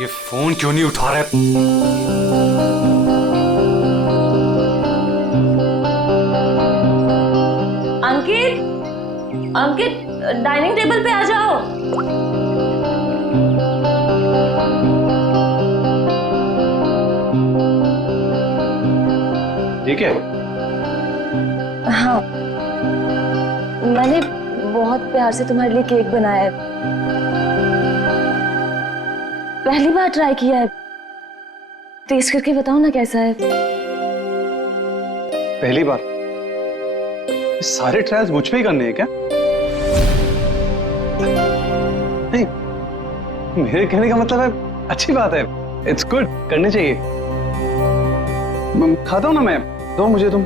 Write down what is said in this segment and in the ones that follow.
ये फोन क्यों नहीं उठा रहे? अंकित, अंकित, डाइनिंग टेबल पे आ जाओ। ठीक है। हाँ, मैंने बहुत प्यार से तुम्हारे लिए केक बनाया है। पहली बार ट्राई किया है। टेस्ट करके बताओ ना कैसा है। पहली बार? सारे ट्रायल्स मुझ पे ही करने हैं क्या? नहीं, मेरे कहने का मतलब है अच्छी बात है, इट्स गुड, करने चाहिए। खाता हूं ना मैं, दो मुझे तुम।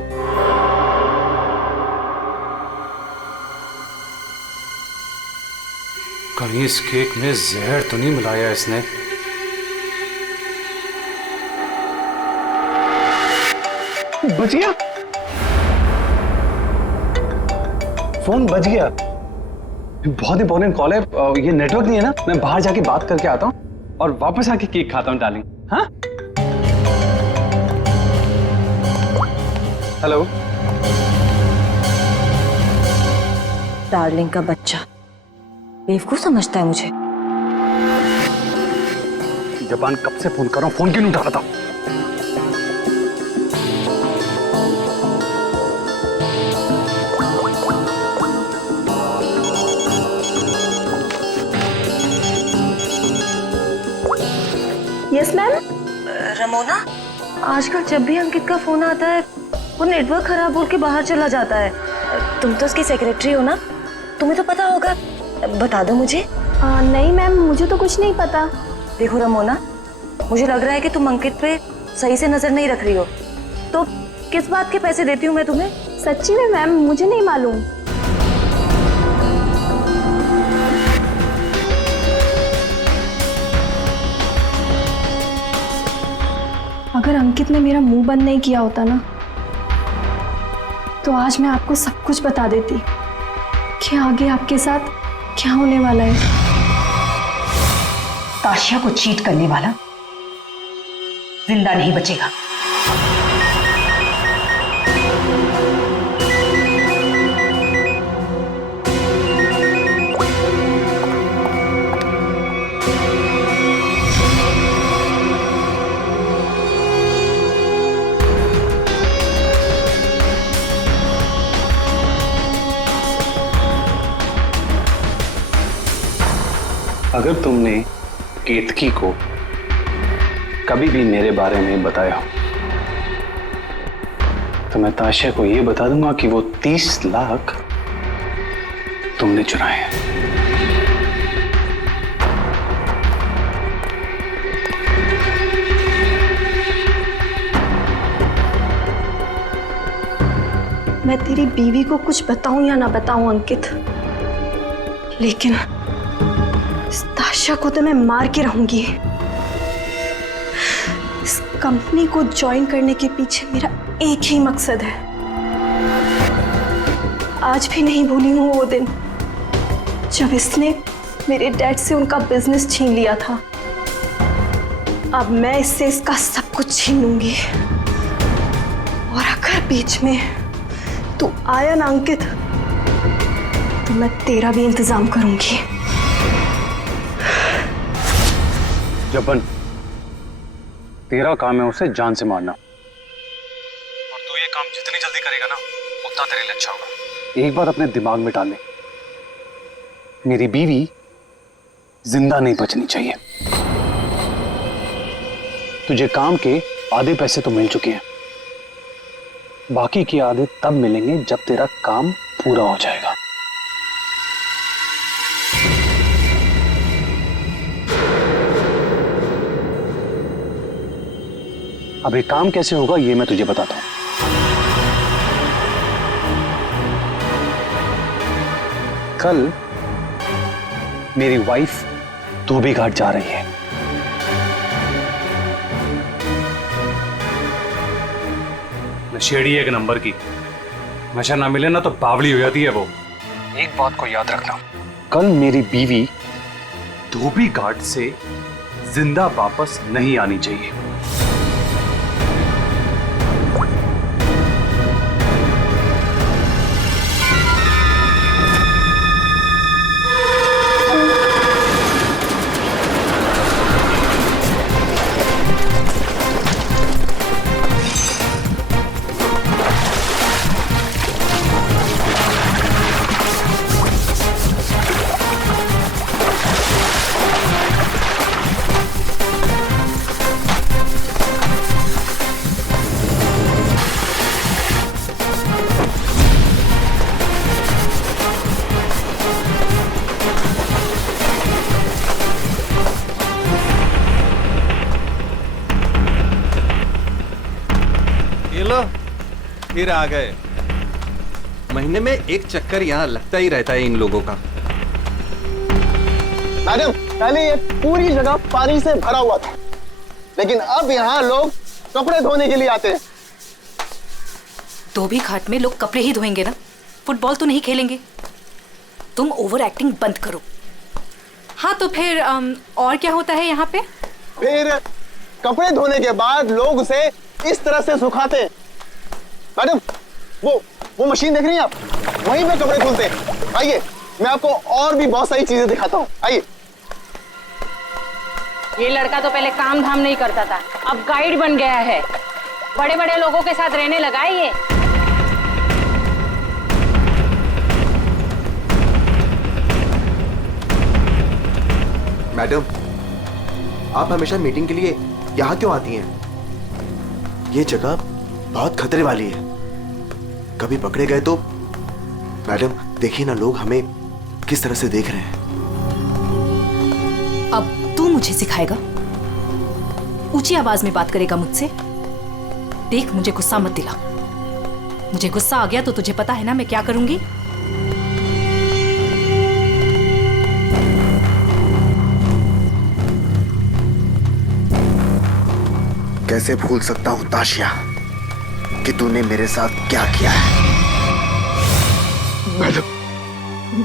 कहीं इस केक में जहर तो नहीं मिलाया इसने? बच गया, फोन बच गया। बहुत इंपॉर्टेंट कॉल है, ये नेटवर्क नहीं है ना, मैं बाहर जाके बात करके आता हूँ और वापस आके केक खाता हूँ डार्लिंग। हाँ, हेलो। डार्लिंग का बच्चा बेवकूफ समझता है मुझे। जबान कब से फोन कर रहा हूँ, फोन क्यों नहीं उठा रहा था? Yes ma'am. रमोना, आजकल जब भी अंकित का फोन आता है वो नेटवर्क खराब बोल के बाहर चला जाता है। तुम तो उसकी सेक्रेटरी हो ना, तुम्हें तो पता होगा, बता दो मुझे। नहीं मैम, मुझे तो कुछ नहीं पता। देखो रमोना, मुझे लग रहा है कि तुम अंकित पे सही से नजर नहीं रख रही हो। तो किस बात के पैसे देती हूँ मैं तुम्हें? सच्ची में मैम, मुझे नहीं मालूम। अगर अंकित ने मेरा मुंह बंद नहीं किया होता ना, तो आज मैं आपको सब कुछ बता देती कि आगे आपके साथ क्या होने वाला है। ताशिया को चीट करने वाला जिंदा नहीं बचेगा। अगर तुमने केतकी को कभी भी मेरे बारे में बताया तो मैं ताशिया को यह बता दूंगा कि वो 30 लाख तुमने चुराए हैं। मैं तेरी बीवी को कुछ बताऊं या ना बताऊं अंकित, लेकिन इस ताशिया को तो मैं मार के रहूंगी। इस कंपनी को ज्वाइन करने के पीछे मेरा एक ही मकसद है। आज भी नहीं भूली हूं वो दिन जब इसने मेरे डैड से उनका बिजनेस छीन लिया था। अब मैं इससे इसका सब कुछ छीन लूंगी। और अगर बीच में तू आया ना अंकित, तो मैं तेरा भी इंतजाम करूंगी। जबन, तेरा काम है उसे जान से मारना, और तू ये काम जितनी जल्दी करेगा ना उतना तेरे लिए अच्छा होगा। एक बात अपने दिमाग में डाल ले, मेरी बीवी जिंदा नहीं बचनी चाहिए। तुझे काम के आधे पैसे तो मिल चुके हैं, बाकी के आधे तब मिलेंगे जब तेरा काम पूरा हो जाएगा। अब ये काम कैसे होगा ये मैं तुझे बताता हूं। कल मेरी वाइफ धोबी घाट जा रही है। नशेड़ी एक नंबर की, नशा ना मिले ना तो बावली हो जाती है वो। एक बात को याद रखना, कल मेरी बीवी धोबी घाट से जिंदा वापस नहीं आनी चाहिए। ये लो, फिर आ गए। महीने में एक चक्कर यहाँ लगता ही रहता है इन लोगों का। मैडम, पहले ये पूरी जगह पानी से भरा हुआ था, लेकिन अब यहाँ लोग कपड़े धोने के लिए आते हैं। धोबी घाट में लोग कपड़े ही धोएंगे ना, फुटबॉल तो नहीं खेलेंगे। तुम ओवर एक्टिंग बंद करो। हाँ तो फिर और क्या होता है यहाँ पे? फिर कपड़े धोने के बाद लोग उसे इस तरह से सुखाते हैं। मैडम, वो मशीन देख रही हैं आप? वहीं पे कपड़े धुलते हैं। आइए, मैं आपको और भी बहुत सारी चीजें दिखाता हूँ। आइए। ये लड़का तो पहले काम धाम नहीं करता था, अब गाइड बन गया है। बड़े बड़े लोगों के साथ रहने लगा है ये। मैडम, आप हमेशा मीटिंग के लिए यहाँ क्यों आती हैं? ये जगह बहुत खतरे वाली है, कभी पकड़े गए तो। मैडम देखिए ना, लोग हमें किस तरह से देख रहे हैं। अब तू मुझे सिखाएगा? ऊंची आवाज में बात करेगा मुझसे? देख, मुझे गुस्सा मत दिला। मुझे गुस्सा आ गया तो तुझे पता है ना मैं क्या करूंगी। कैसे भूल सकता हूं ताशिया कि तूने मेरे साथ क्या किया है।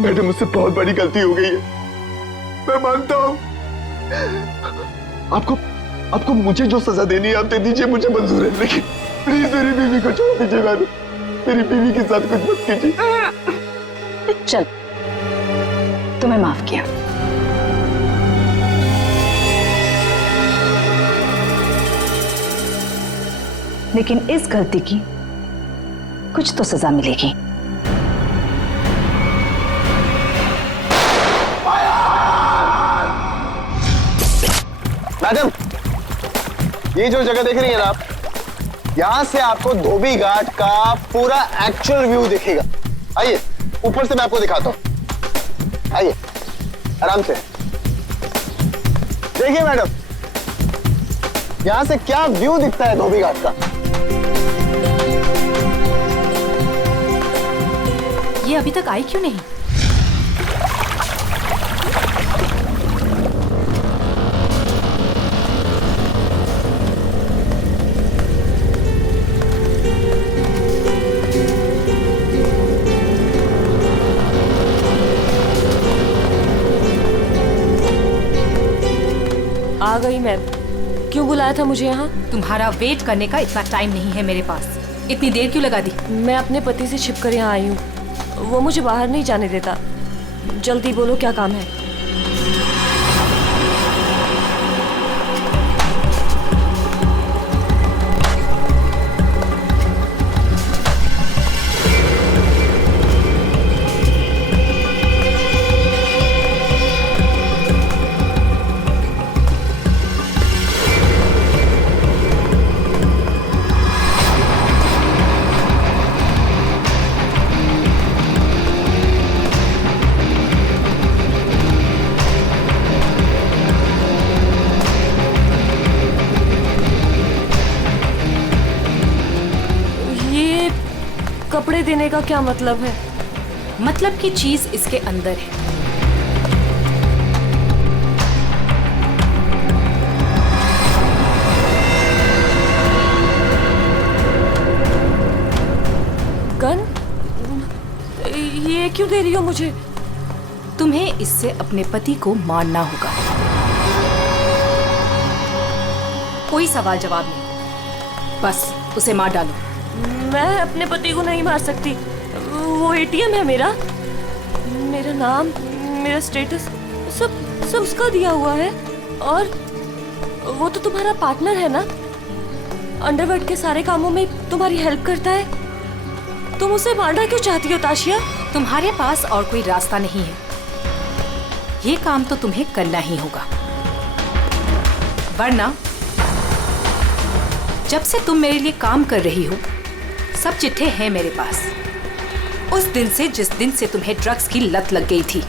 मैडम, मुझसे बहुत बड़ी गलती हो गई है, मैं मानता हूँ। आपको मुझे जो सजा देनी है आप दे दीजिए, मुझे मंजूर है, लेकिन प्लीज मेरी बीवी को छोड़ दीजिए। मैडम, मेरी बीवी के साथ कुछ मत कीजिए। चल, तुम्हें माफ किया। लेकिन इस गलती की कुछ तो सजा मिलेगी। मैडम, ये जो जगह देख रही है ना आप, यहाँ से आपको धोबी घाट का पूरा एक्चुअल व्यू दिखेगा। आइए, ऊपर से मैं आपको दिखाता हूँ। आइए, आराम से देखिए मैडम, यहाँ से क्या व्यू दिखता है धोबी घाट का। ये अभी तक आई क्यों नहीं? आ गई मैम। क्यों बुलाया था मुझे यहाँ? तुम्हारा वेट करने का इतना टाइम नहीं है मेरे पास। इतनी देर क्यों लगा दी? मैं अपने पति से छिपकर यहाँ आई हूँ, वो मुझे बाहर नहीं जाने देता। जल्दी बोलो, क्या काम है? कपड़े देने का क्या मतलब है? मतलब की चीज इसके अंदर है। गन? ये क्यों दे रही हो मुझे? तुम्हें इससे अपने पति को मारना होगा। कोई सवाल जवाब नहीं, बस उसे मार डालो। मैं अपने पति को नहीं मार सकती। वो एटीएम है मेरा, मेरा नाम, मेरा स्टेटस सब उसका दिया हुआ है। और वो तो तुम्हारा पार्टनर है ना, अंडरवर्ल्ड के सारे कामों में तुम्हारी हेल्प करता है। तुम उसे मारना क्यों चाहती हो ताशिया? तुम्हारे पास और कोई रास्ता नहीं है, ये काम तो तुम्हें करना ही होगा, वरना जब से तुम मेरे लिए काम कर रही हो सब चिट्ठे हैं मेरे पास, उस दिन से जिस दिन से तुम्हें ड्रग्स की लत लग गई थी।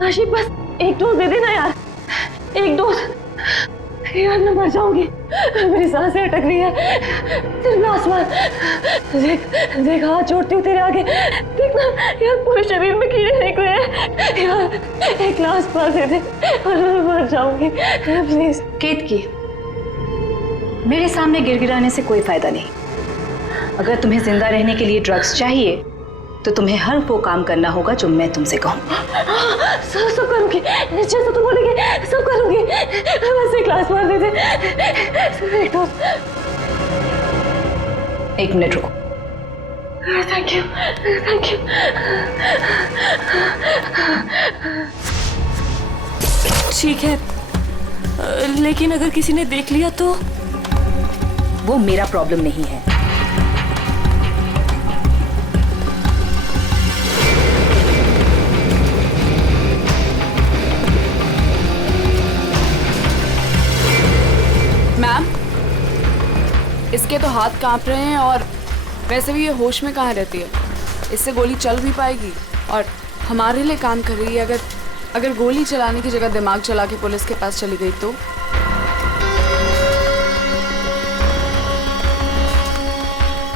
ताशी बस एक डोज दे देना यार, एक डोज। यार मैं मर जाऊंगी, मेरी सांसें अटक रही है। सिर्फ आसमान देख हाथ जोड़ती हूँ तेरे आगे, देखना यार पूरे शरीर में कीड़े निकले हैं। यार एक ग्लास पास दे दे और मैं मर जाऊंगी प्लीज। केतकी, मेरे सामने गिड़गिड़ाने से कोई फायदा नहीं। अगर तुम्हें जिंदा रहने के लिए ड्रग्स चाहिए तो तुम्हें हर वो काम करना होगा जो मैं तुमसे कहूँ। सब करूंगी, जैसा तुम बोलेगी सब करूंगी। बस एक ग्लास मार दे दे, एक डोज। 1 मिनट रुको। Thank you, thank you. ठीक है, लेकिन अगर किसी ने देख लिया तो? वो मेरा प्रॉब्लम नहीं है। मैम, इसके तो हाथ कांप रहे हैं और वैसे भी ये होश में कहाँ रहती है। इससे गोली चल भी पाएगी और हमारे लिए काम कर रही है। अगर गोली चलाने की जगह दिमाग चला के पुलिस के पास चली गई तो?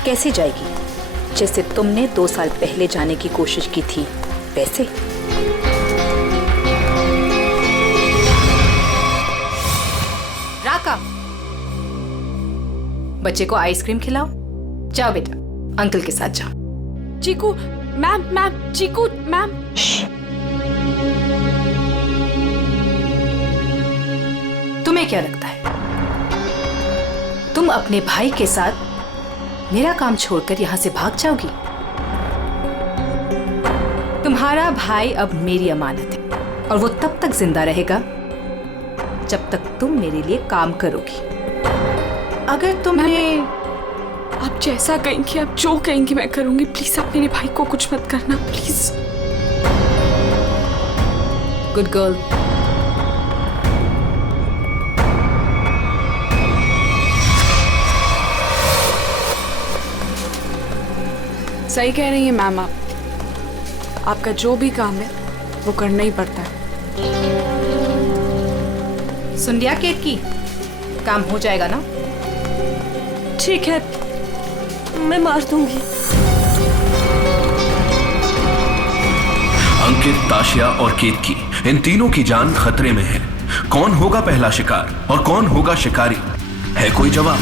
कैसे जाएगी? जैसे तुमने 2 साल पहले जाने की कोशिश की थी वैसे। राका, बच्चे को आइसक्रीम खिलाओ। जाओ बेटा, अंकल के साथ जाओ। चीकू मैम, चीकू मैम। तुम्हें क्या लगता है तुम अपने भाई के साथ मेरा काम छोड़कर यहां से भाग जाओगी? तुम्हारा भाई अब मेरी अमानत है और वो तब तक जिंदा रहेगा जब तक तुम मेरे लिए काम करोगी। अगर तुम्हें आप जैसा कहेंगी, आप जो कहेंगी मैं करूंगी। प्लीज आप मेरे भाई को कुछ मत करना, प्लीज। Good girl. सही कह रही हैं मैम आप। आपका जो भी काम है वो करना ही पड़ता है। सुन लिया केतकी, काम हो जाएगा ना? ठीक है, मैं मार दूंगी। अंकित, ताशिया और केतकी, इन तीनों की जान खतरे में है। कौन होगा पहला शिकार और कौन होगा शिकारी? है कोई जवाब?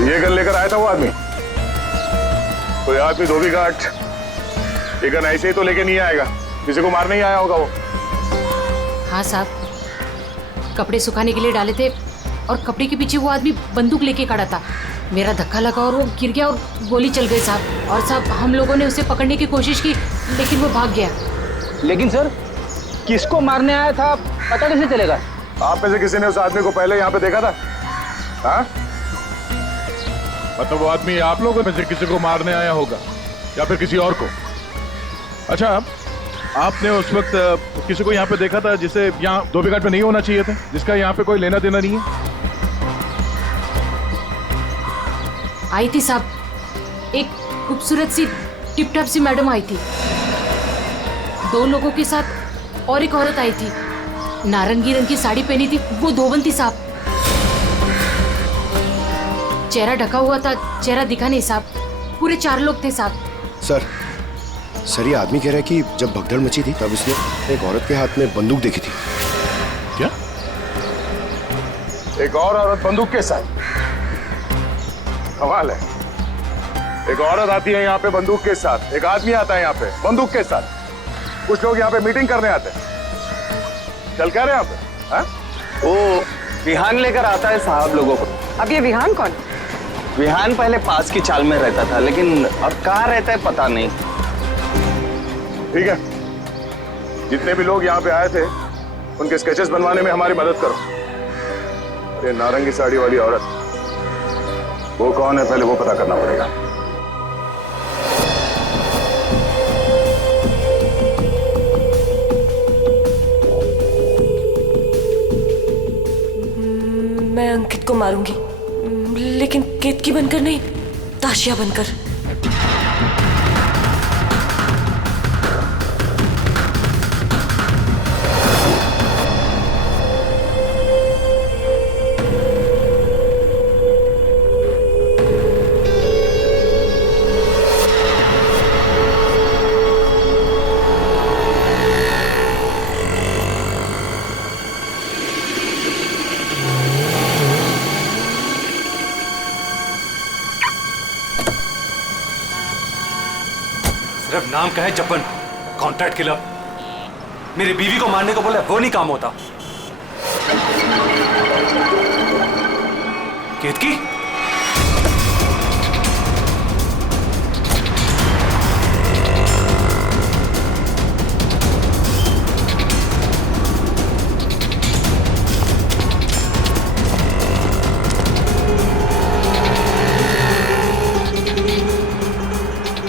ये गन लेकर आया था वो आदमी? कोई आदमी धोबी घाट ये गन ऐसे ही तो लेके नहीं आएगा, किसी को मारने ही आया होगा वो। हाँ साहब, कपड़े सुखाने के लिए डाले थे और कपड़े के पीछे वो आदमी बंदूक लेके खड़ा था। मेरा धक्का लगा और वो गिर गया और गोली चल गई साहब। और साहब हम लोगों ने उसे पकड़ने की कोशिश की लेकिन वो भाग गया। लेकिन सर, किसको मारने आया था पता कैसे चलेगा? आप में से किसी ने उस आदमी को पहले यहाँ पे देखा था? हाँ? मतलब वो आदमी आप लोगों में से किसी को मारने आया होगा या फिर किसी और को? अच्छा, आपने उस वक्त किसी को यहाँ पे देखा था जिसे यहाँ धोबी घाट पे नहीं होना चाहिए था, जिसका यहाँ पे कोई लेना देना नहीं है? आई थी साहब, एक खूबसूरत सी टिप टॉप सी मैडम आई थी, 2 लोगों के साथ और एक औरत आई थी, नारंगी रंग की साड़ी पहनी थी, वो धोबन थी साहब। चेहरा ढका हुआ था, चेहरा दिखा नहीं साहब। पूरे 4 लोग थे साहब। सर ये आदमी कह रहा है कि जब भगदड़ मची थी तब उसने एक औरत के हाथ में बंदूक देखी थी। क्या? एक और औरत बंदूक के साथ? कमाल है। एक औरत आती है यहाँ पे बंदूक के साथ, एक आदमी आता है यहाँ पे बंदूक के साथ। कुछ लोग यहाँ पे मीटिंग करने आते हैं। चल क्या रहे हैं यहाँ पे? हाँ? वो विहान लेकर आता है साहब लोगों को। अब ये विहान कौन? विहान पहले पास की चाल में रहता था, लेकिन अब कहाँ रहता है पता नहीं। ठीक है, जितने भी लोग यहाँ पे आए थे उनके स्केचेस बनवाने में हमारी मदद करो। अरे नारंगी साड़ी वाली औरत, वो कौन है पहले वो पता करना पड़ेगा। मैं अंकित को मारूंगी, लेकिन केतकी बनकर नहीं, ताशिया बनकर। सिर्फ नाम का है जपन, कॉन्ट्रैक्ट किलर। मेरी बीवी को मारने को बोला, वो नहीं काम होता। केतकी,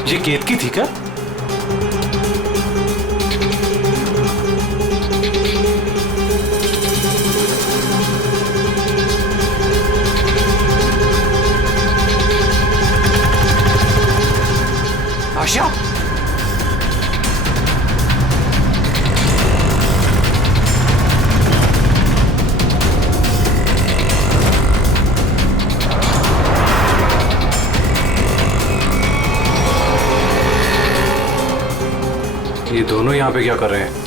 ये केतकी थी क्या? आशिया, ये दोनों यहाँ पे क्या कर रहे हैं?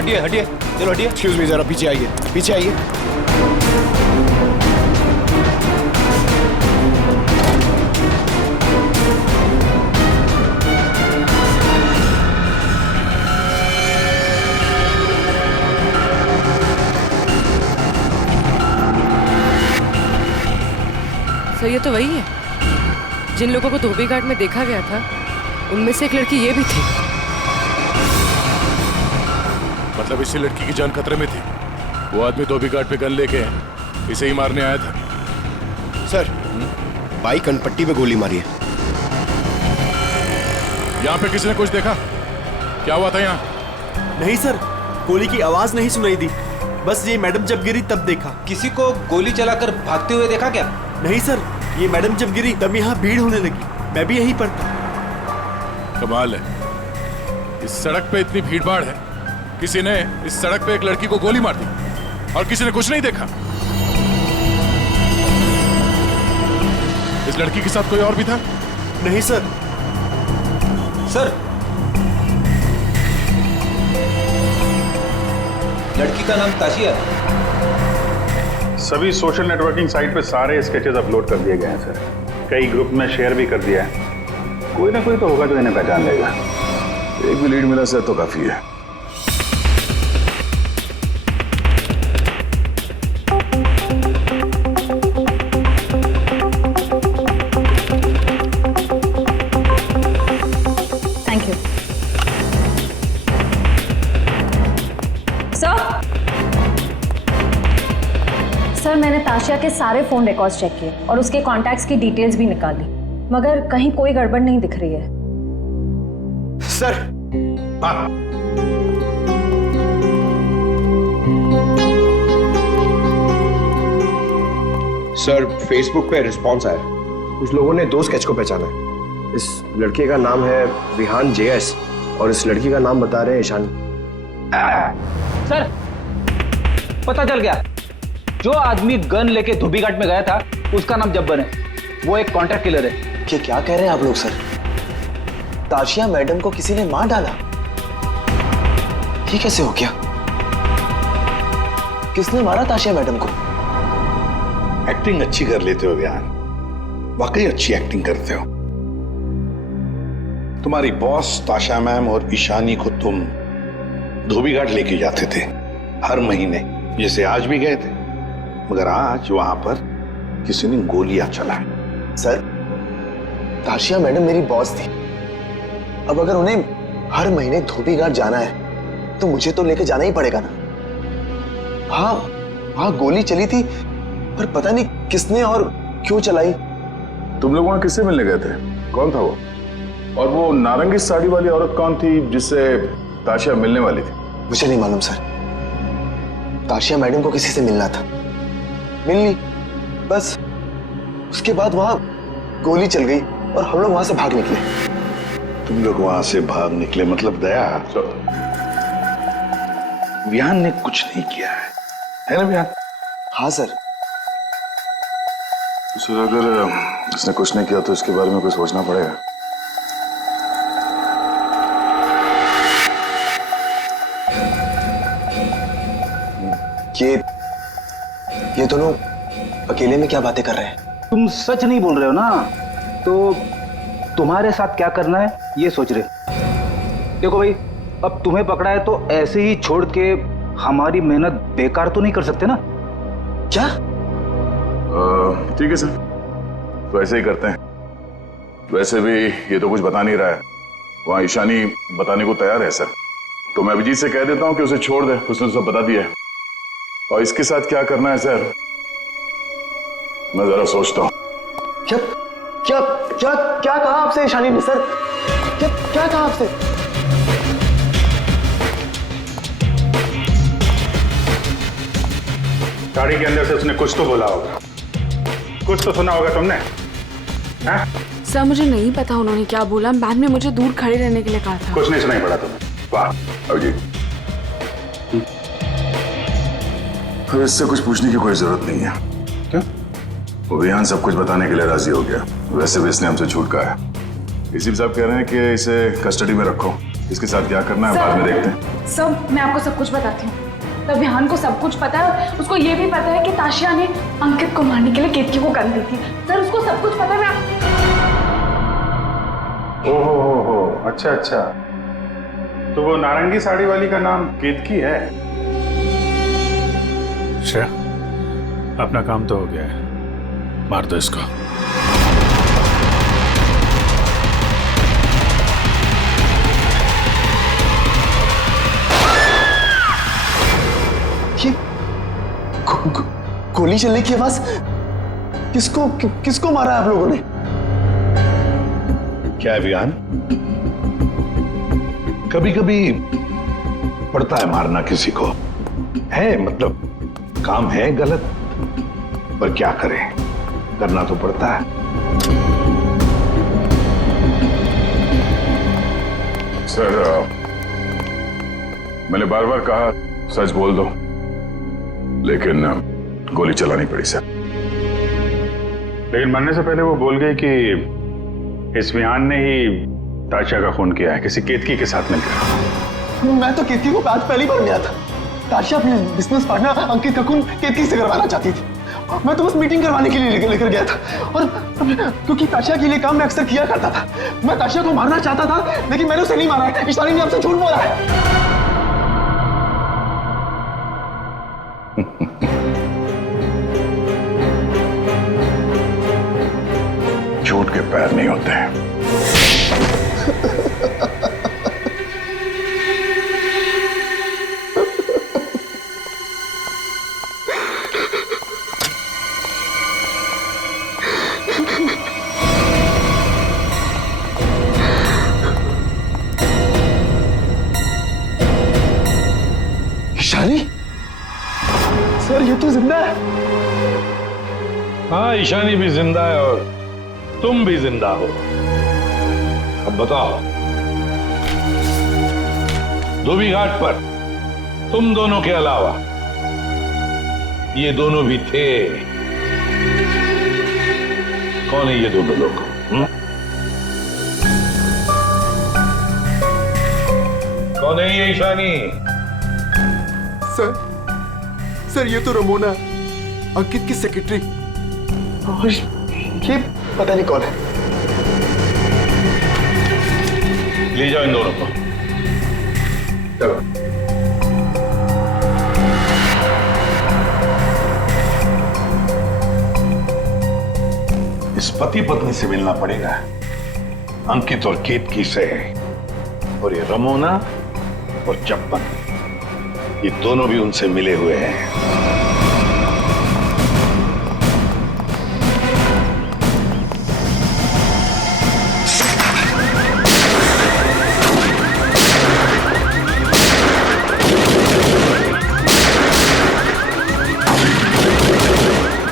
हटिए हटिए, चलो हटिए। एक्सक्यूज मी, जरा पीछे आइए, पीछे आइए। सर ये तो वही है जिन लोगों को धोबी घाट में देखा गया था, उनमें से एक लड़की ये भी थी। मतलब इसी लड़की की जान खतरे में थी। वो आदमी धोबी घाट पे गन लेके इसे ही मारने आया था। सर, बाइक कनपट्टी पे गोली मारी है। यहाँ पे किसी ने कुछ देखा? क्या हुआ था यहाँ? नहीं सर, गोली की आवाज नहीं सुनाई दी। बस ये मैडम जब गिरी तब देखा। किसी को गोली चलाकर भागते हुए देखा क्या? नहीं सर, ये मैडम जब गिरी तब यहाँ भीड़ होने लगी। मैं भी यहीं पर था। कमाल है, इस सड़क पे इतनी भीड़ भाड़ है, किसी ने इस सड़क पे एक लड़की को गोली मार दी और किसी ने कुछ नहीं देखा। इस लड़की के साथ कोई और भी था? नहीं सर। सर, लड़की का नाम ताशिया है। सभी सोशल नेटवर्किंग साइट पे सारे स्केचेस अपलोड कर दिए गए हैं सर। कई ग्रुप में शेयर भी कर दिया है। कोई ना कोई तो होगा जो इन्हें पहचान लेगा। एक भी लीड मिला सर तो काफी है। थैंक यू सर, मैंने ताशिया के सारे फोन रिकॉर्ड्स चेक किए और उसके कॉन्टैक्ट्स की डिटेल्स भी निकाली, मगर कहीं कोई गड़बड़ नहीं दिख रही है। सर, हाँ, सर फेसबुक पे रिस्पॉन्स आया। कुछ लोगों ने 2 स्केच को पहचाना है। इस लड़के का नाम है विहान JS और इस लड़की का नाम बता रहे हैं ईशानी। सर, पता चल गया। जो आदमी गन लेके धोबी घाट में गया था उसका नाम जब्बर है। वो एक कॉन्ट्रैक्ट किलर है। ये क्या कह रहे हैं आप लोग सर? ताशिया मैडम को किसी ने मार डाला? ये कैसे हो गया? किसने मारा ताशिया मैडम को? एक्टिंग अच्छी कर लेते हो विहान, वाकई अच्छी एक्टिंग करते हो। तुम्हारी बॉस ताशा मैम और ईशानी को तुम धोबी घाट लेके जाते थे हर महीने, जैसे आज भी गए थे, मगर आज वहां पर किसी ने गोलियां चलाई। सर, ताशिया मैडम मेरी बॉस थी। अब अगर उन्हें हर महीने धोबी घाट जाना है तो मुझे तो लेके जाना ही पड़ेगा ना। हाँ, वहां गोली चली थी, पर पता नहीं किसने और क्यों चलाई। तुम लोग वहां किससे मिलने गए थे? कौन था वो? और वो नारंगी साड़ी वाली औरत कौन थी जिससे ताशिया मिलने वाली थी? मुझे नहीं मालूम सर। ताशिया मैडम को किसी से मिलना था, मिल ली, बस उसके बाद वहां गोली चल गई और हम लोग वहां से भाग निकले। तुम लोग वहां से भाग निकले मतलब दया? विहान ने कुछ नहीं किया है ना विहान? हाँ सर। सर, अगर इसने कुछ नहीं किया तो इसके बारे में कुछ सोचना पड़ेगा। ये दोनों अकेले में क्या बातें कर रहे हैं? तुम सच नहीं बोल रहे हो ना, तो तुम्हारे साथ क्या करना है ये सोच रहे। देखो भाई, अब तुम्हें पकड़ा है तो ऐसे ही छोड़ के हमारी मेहनत बेकार तो नहीं कर सकते ना। क्या? ठीक है सर, तो ऐसे ही करते हैं। वैसे भी ये तो कुछ बता नहीं रहा है, वहां ईशानी बताने को तैयार है सर, तो मैं अभिजीत से कह देता हूं कि उसे छोड़ दे, उसने तो सब बता दिया है। और इसके साथ क्या करना है सर, मैं जरा सोचता हूं। क्या क्या क्या क्या कहा आपसे ईशानी ने सर? क्या क्या कहा आपसे? गाड़ी के अंदर से उसने कुछ तो बोला होगा, कुछ तो सुना होगा तुमने। हाँ? सर, मुझे नहीं पता उन्होंने क्या बोला। मैम ने मुझे दूर खड़े रहने के लिए कहा था। कुछ नहीं सुनाई पड़ा तुम्हें? वाह अभिजीत, फिर इससे कुछ पूछने की कोई जरूरत नहीं है। क्यों? वो विहान सब कुछ बताने के लिए राजी हो गया। वैसे भी इसने हमसे छूट कहा है। इसी साहब कह रहे हैं कि इसे कस्टडी में रखो, इसके साथ क्या करना है बाद में देखते हैं। सर, मैं आपको सब कुछ बताती हूँ। तब विहान को सब कुछ पता है, उसको ये भी पता है कि ताशिया ने अंकित को मारने के लिए केतकी को गन दी थी। सर, उसको सब कुछ पता है। ओहो, अच्छा अच्छा, तो वो नारंगी साड़ी वाली का नाम केतकी है। श्रेया, अपना काम तो हो गया है, मार दो इसको। गोली चलने की आवाज। किसको मारा है आप लोगों ने? क्या है विहान, कभी कभी पड़ता है मारना किसी को, है मतलब काम है गलत, पर क्या करें, करना तो पड़ता है। सर मैंने बार बार कहा सच बोल दो, लेकिन गोली चलानी पड़ी सर। लेकिन मरने से पहले वो बोल गई कि इस विहान ने ही ताशा का खून किया है, किसी केतकी के साथ मिलकर। मैं तो केतकी को आज पहली बार मिला था। ताशा अपने बिजनेस पार्टनर अंकित का खून केतकी से करवाना चाहती थी। मैं तो बस मीटिंग करवाने के लिए लेकर गया था, और क्योंकि ताशा के लिए काम मैं अक्सर किया करता था। मैं ताशा को मारना चाहता था, लेकिन मैंने उसे नहीं मारा है। ईशानी ने आपसे झूठ बोला है। झूठ के पैर नहीं होते हैं। ईशानी, सर ये तो जिंदा है। हाँ, ईशानी भी जिंदा है और तुम भी जिंदा हो। अब बताओ, धोबी घाट पर तुम दोनों के अलावा ये दोनों भी थे। कौन है ये दोनों लोग? कौन है ये ईशानी? सर ये तो रमोना, अंकित की सेक्रेटरी। ये पता नहीं कौन है। ले जाओ इन दोनों को। चलो। इस पति पत्नी से मिलना पड़ेगा, अंकित और केतकी से। और ये रमोना और चप्पन, ये दोनों भी उनसे मिले हुए हैं।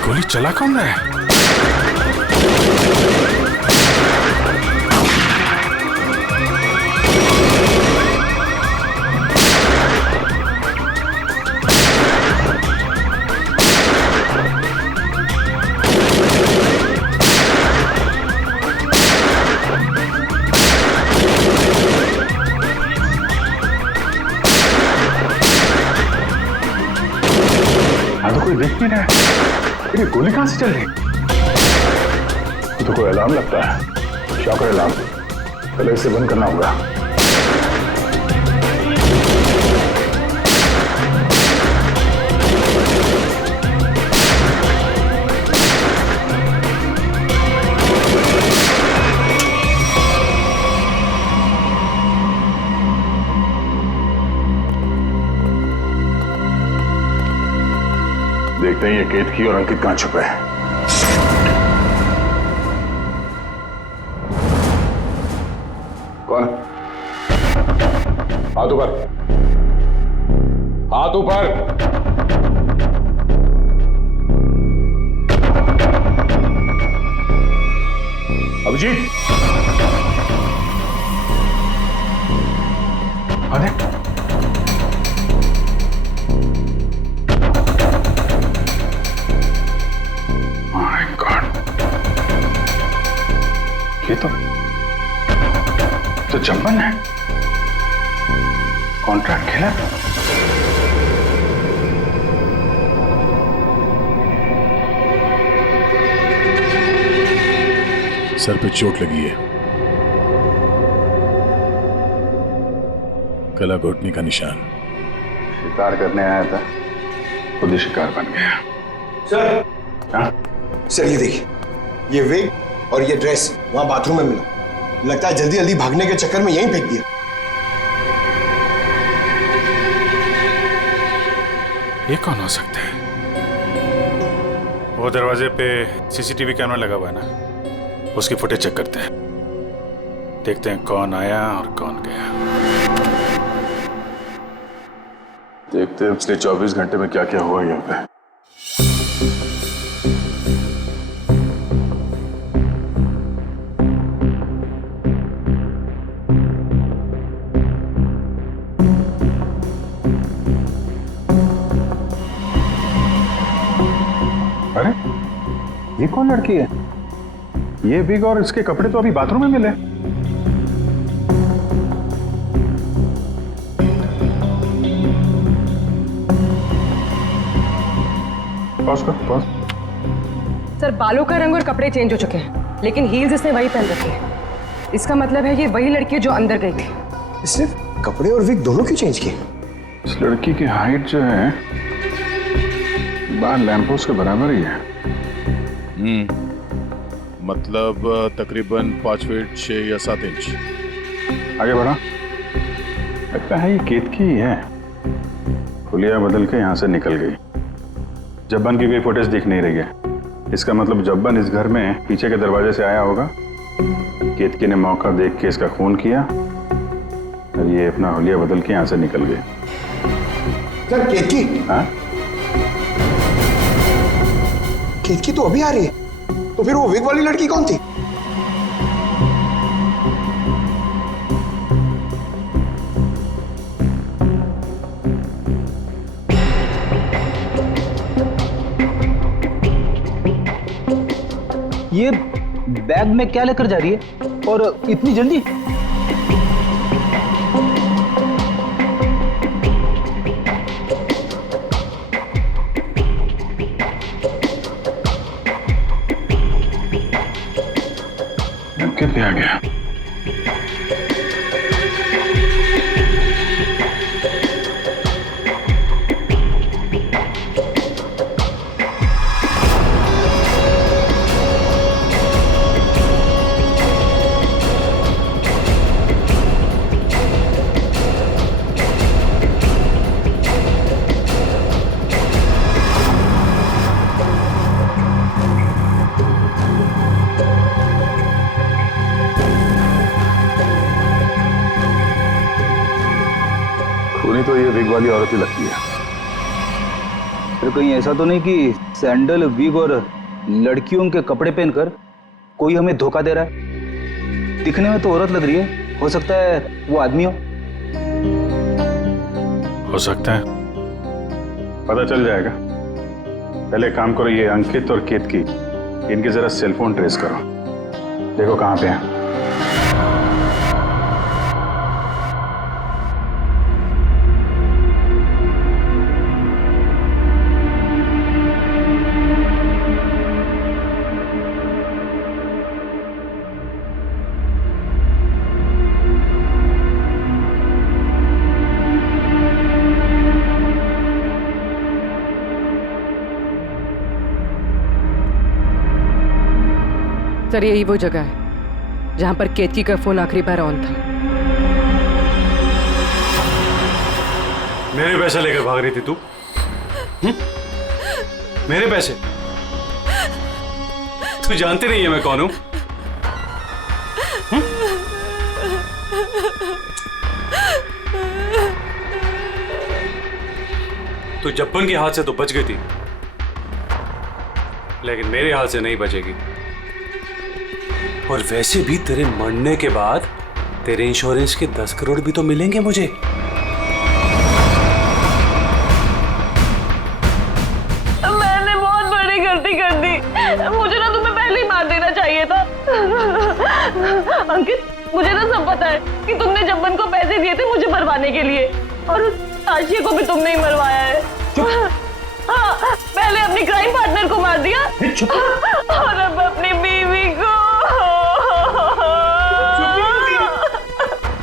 गोली चला कौन रहा है? तो कोई देख नहीं रहा है। ये गोली कहां से चल रही? तो कोई अलार्म लगता है, शॉकर अलार्म। पहले इसे बंद करना होगा। देखते हैं ये केतकी और अंकित कहां छुपे हैं। कौन? हाथ ऊपर, हाथ ऊपर। अभिजीत, अरे माय गॉड, ये तो चंपन है। कॉन्ट्रैक्ट खेला। सर पे चोट लगी है, गला घोटने का निशान। शिकार करने आया था, खुद ही शिकार बन गया। सर, हाँ? सर ये देखिए, ये विग और ये ड्रेस वहां बाथरूम में मिला। लगता है जल्दी जल्दी भागने के चक्कर में यहीं फेंक दिया। ये कौन हो सकता है? वो दरवाजे पे सीसीटीवी कैमरा लगा हुआ है ना, उसकी फुटेज चेक करते हैं, देखते हैं कौन आया और कौन गया। देखते हैं पिछले 24 घंटे में क्या क्या हुआ यहाँ पे। अरे ये कौन लड़की है? ये बिग और इसके कपड़े तो अभी बाथरूम में मिले। पॉज कर, पॉज। सर बालों का रंग और कपड़े चेंज हो चुके हैं, लेकिन हील्स इसने वही पहन रखी है। इसका मतलब है ये वही लड़की है जो अंदर गई थी। इसने कपड़े और विग दोनों क्यों चेंज किए? इस लड़की की हाइट जो है बाहर लैंपोस के बराबर ही है। मतलब तकरीबन 5 फीट 6 या 7 इंच। आगे बढ़ा। लगता है ये केतकी ही है। हुलिया बदल के यहाँ से निकल गई। जब्बन की कोई फुटेज दिख नहीं रही है। इसका मतलब जब्बन इस घर में पीछे के दरवाजे से आया होगा। केतकी ने मौका देख के इसका खून किया और ये अपना हुलिया बदल के यहाँ से निकल गई। सर केतकी? हाँ? केतकी तो अभी आ रही है, तो फिर वो विग वाली लड़की कौन थी? ये बैग में क्या लेकर जा रही है और इतनी जल्दी? कितने आ गया? खूनी तो ये विग वाली औरत ही लगती है। फिर कहीं ऐसा तो नहीं कि सैंडल, विग और लड़कियों के कपड़े पहनकर कोई हमें धोखा दे रहा है? दिखने में तो औरत लग रही है, हो सकता है वो आदमी हो सकता है, पता चल जाएगा। पहले काम करो, ये अंकित और केतकी, इनके जरा सेलफोन ट्रेस करो, देखो कहाँ पे हैं। सर यही वो जगह है जहां पर केतकी का फोन आखिरी बार ऑन था। मेरे पैसे लेकर भाग रही थी तू? मेरे पैसे? तू जानती नहीं है मैं कौन हूं? तू जब्बन के हाथ से तो बच गई थी, लेकिन मेरे हाथ से नहीं बचेगी। और वैसे भी तेरे मरने के बाद तेरे इंश्योरेंस के 10 करोड़ भी तो मिलेंगे मुझे। मैंने बहुत बड़ी गलती कर दी। मुझे ना तुम्हें पहले ही मार देना चाहिए था। अंकित, मुझे ना सब पता है कि तुमने जब्बन को पैसे दिए थे मुझे मरवाने के लिए, और उस आशिया को भी तुमने ही मरवाया है। हाँ, पहले अपनी क्राइम पार्टनर को मार दिया और अब अपनी बीवी को।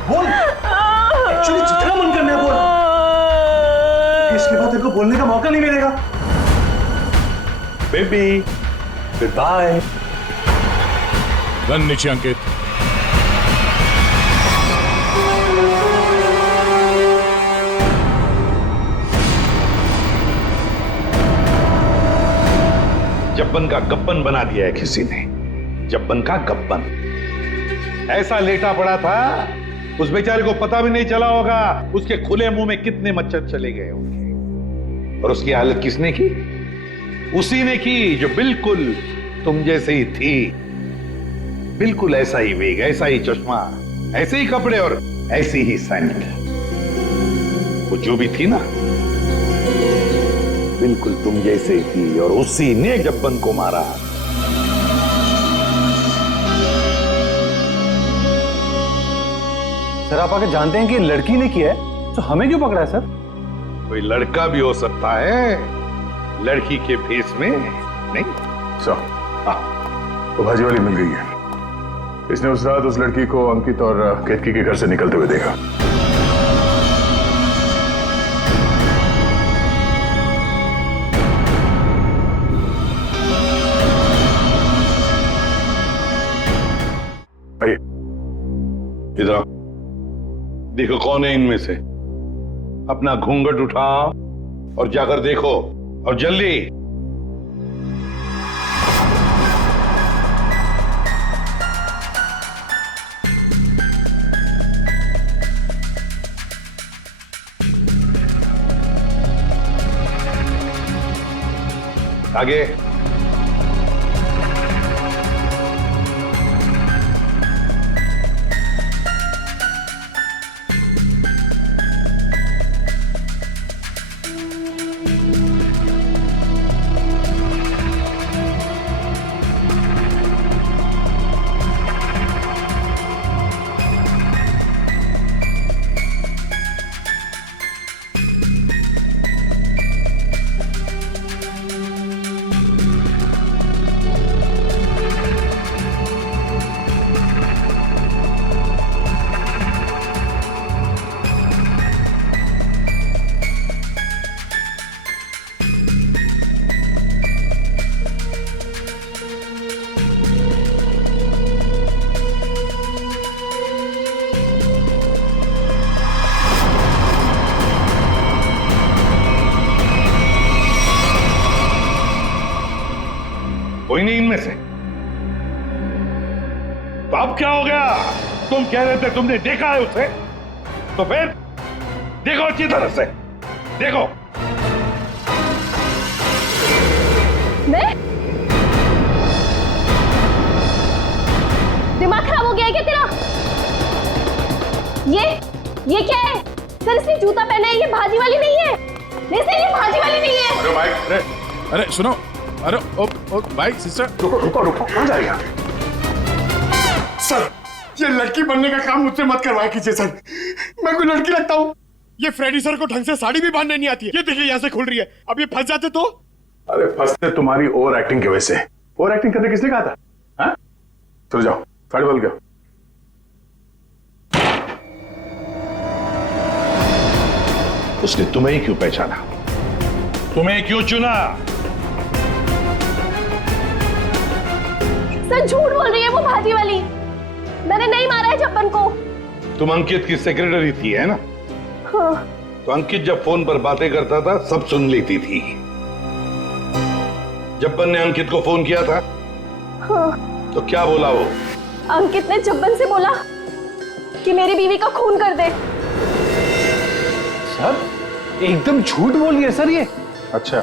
बोल, एक्चुअली जितना मन करना है बोल, इसके बाद तेरे को बोलने का मौका नहीं मिलेगा। Baby, good bye. गन नीचे अंकित। जब्बन का गब्बन बना दिया है किसी ने, जब्बन का गब्बन। ऐसा लेटा पड़ा था, उस बेचारे को पता भी नहीं चला होगा उसके खुले मुंह में कितने मच्छर चले गए होंगे। और उसकी हालत किसने की? उसी ने की जो बिल्कुल तुम जैसे ही थी, बिल्कुल ऐसा ही वेग, ऐसा ही चश्मा, ऐसे ही कपड़े और ऐसी ही सैंडल। वो जो भी थी ना, बिल्कुल तुम जैसे ही थी, और उसी ने जब्बन को मारा। सर आप आके जानते हैं कि लड़की ने किया है, तो हमें क्यों पकड़ा है सर? कोई लड़का भी हो सकता है, लड़की के फेस में नहीं। तो भाजी वाली मिल गई है। इसने उस रात उस लड़की को अंकित और केतकी के घर से निकलते हुए देखा। आइए इधर आओ। देखो कौन है इनमें से। अपना घूंघट उठाओ और जाकर देखो, और जल्दी। आगे। कोई नहीं इनमें से। तो अब क्या हो गया? तुम कह रहे थे तुमने देखा है उसे, तो फिर देखो अच्छी तरह से देखो। मैं? दिमाग खराब हो गया है क्या तेरा? ये क्या है? सर इसने जूता पहना है, ये भाजी वाली नहीं है। नहीं सर ये भाजी वाली नहीं है। अरे भाई, अरे सुनो, अरे ओ भाई सिस्टर, रुको कहाँ जाएगा? सर ये लड़की बनने का काम मुझसे मत करवाया कीजिए सर, मैं कोई लड़की लगता हूँ? ये फ्रेडी सर को ढंग से साड़ी भी बांधने नहीं आती है। ये देखिए यहाँ से खुल रही है, अब ये फंस जाते तो? अरे फंसते तुम्हारी ओवर एक्टिंग की वजह से। ओवर एक्टिंग करने किसने कहा था? हाँ? चलो जाओ, साड़ी बदल गया। उसने तुम्हें क्यों पहचाना? तुम्हें क्यों चुना? सर झूठ बोल रही है वो भाजी वाली, मैंने नहीं मारा है जब्बन को। तुम अंकित की सेक्रेटरी थी है ना? हाँ। तो अंकित जब फोन पर बातें करता था सब सुन लेती थी। जब्बन ने अंकित को फोन किया था? हाँ। तो क्या बोला वो? अंकित ने जब्बन से बोला कि मेरी बीवी का खून कर दे। सर एकदम झूठ बोल रही है सर ये। अच्छा,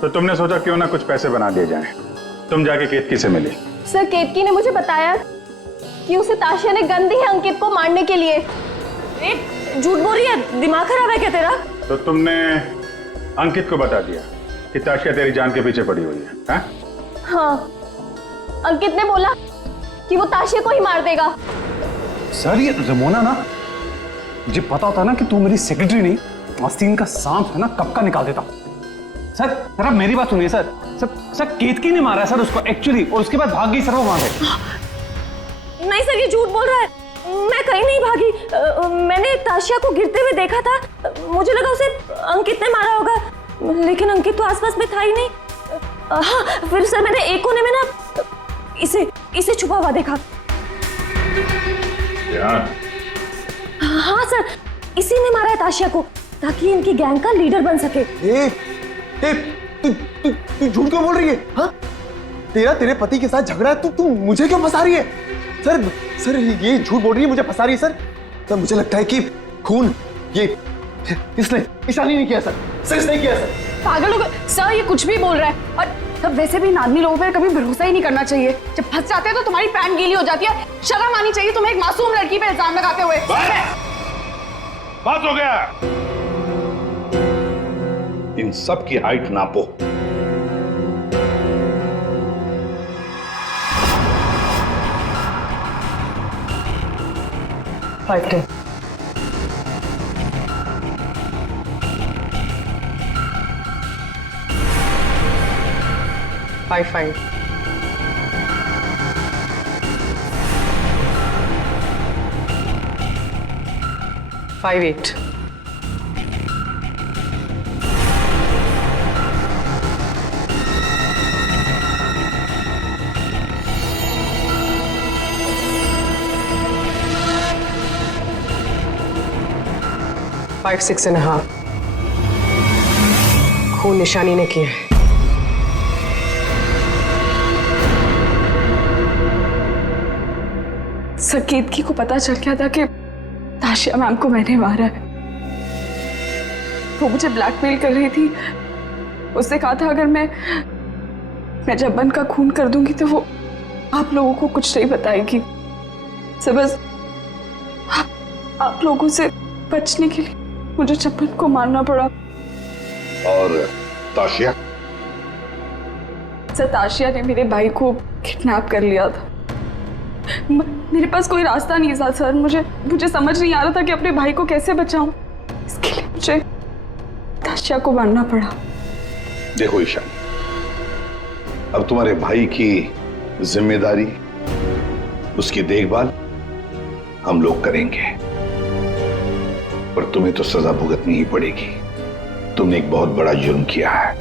तो तुमने सोचा क्यों ना कुछ पैसे बना दिए जाएं। तुम जाके केतकी से मिली? सर केतकी ने मुझे बताया कि उसे ताशिया ने गन दी है अंकित को मारने के लिए। झूठ बोल रही है, दिमाग खराब है क्या तेरा? तो तुमने अंकित को बता दिया कि ताशिया तेरी जान के पीछे पड़ी हुई है? हाँ? हाँ, अंकित ने बोला कि वो ताशिया को ही मार देगा। सर ये रमोना ना, मुझे पता होता ना कि तू मेरी सेक्रेटरी नहीं, आस्तीन का सांप है ना, कब का निकाल देता। सर सर आप मेरी बात सुनिए सर। सर केतकी ने मारा है सर उसको एक्चुअली, और उसके बाद भाग गई सर वो वहां से। नहीं सर ये झूठ बोल रहा है, मैं कहीं नहीं भागी। मैंने ताशिया को गिरते हुए देखा था, मुझे लगा उसे अंकित ने मारा होगा, लेकिन अंकित तो आसपास में था ही नहीं। हाँ फिर सर मैंने एक कोने में ना इसे छुपा हुआ देखा। हाँ सर इसी ने मारा है ताशिया को, ताकि इनकी गैंग का लीडर बन सके। तू झूठ क्यों बोल रही है? हाँ, तेरे पति के साथ झगड़ा है, तू मुझे क्यों फंसा रही है? सर ये झूठ बोल रही है, मुझे फंसा रही है सर। मुझे लगता है कि खून ये इसने ईशानी नहीं किया सर इसने किया सर। पागल हो गए सर, ये कुछ भी बोल रहा है। और तब वैसे भी आदमी लोगों पर कभी भरोसा ही नहीं करना चाहिए। जब फंस जाते हैं तो तुम्हारी पैंट गीली हो जाती है। शर्म आनी चाहिए तुम्हें एक मासूम लड़की पे इल्जाम लगाते हुए। बात हो गया। इन सब की हाइट नापो। फाइव 5 5 6.5 खून निशानी ने किया है। सर केतकी को पता चल गया था कि ताशिया मैम को मैंने मारा है। वो मुझे ब्लैकमेल कर रही थी। उसने कहा था अगर मैं जब्बन का खून कर दूंगी तो वो आप लोगों को कुछ नहीं बताएगी। सर बस आप लोगों से बचने के लिए मुझे जब्बन को मारना पड़ा। और ताशिया? सर ताशिया ने मेरे भाई को किडनैप कर लिया था। मेरे पास कोई रास्ता नहीं था सर। मुझे समझ नहीं आ रहा था कि अपने भाई को कैसे बचाऊं। इसके लिए मुझे ताशिया को मारना पड़ा। देखो ईशानी, अब तुम्हारे भाई की जिम्मेदारी, उसकी देखभाल हम लोग करेंगे, पर तुम्हें तो सजा भुगतनी ही पड़ेगी। तुमने एक बहुत बड़ा जुर्म किया है।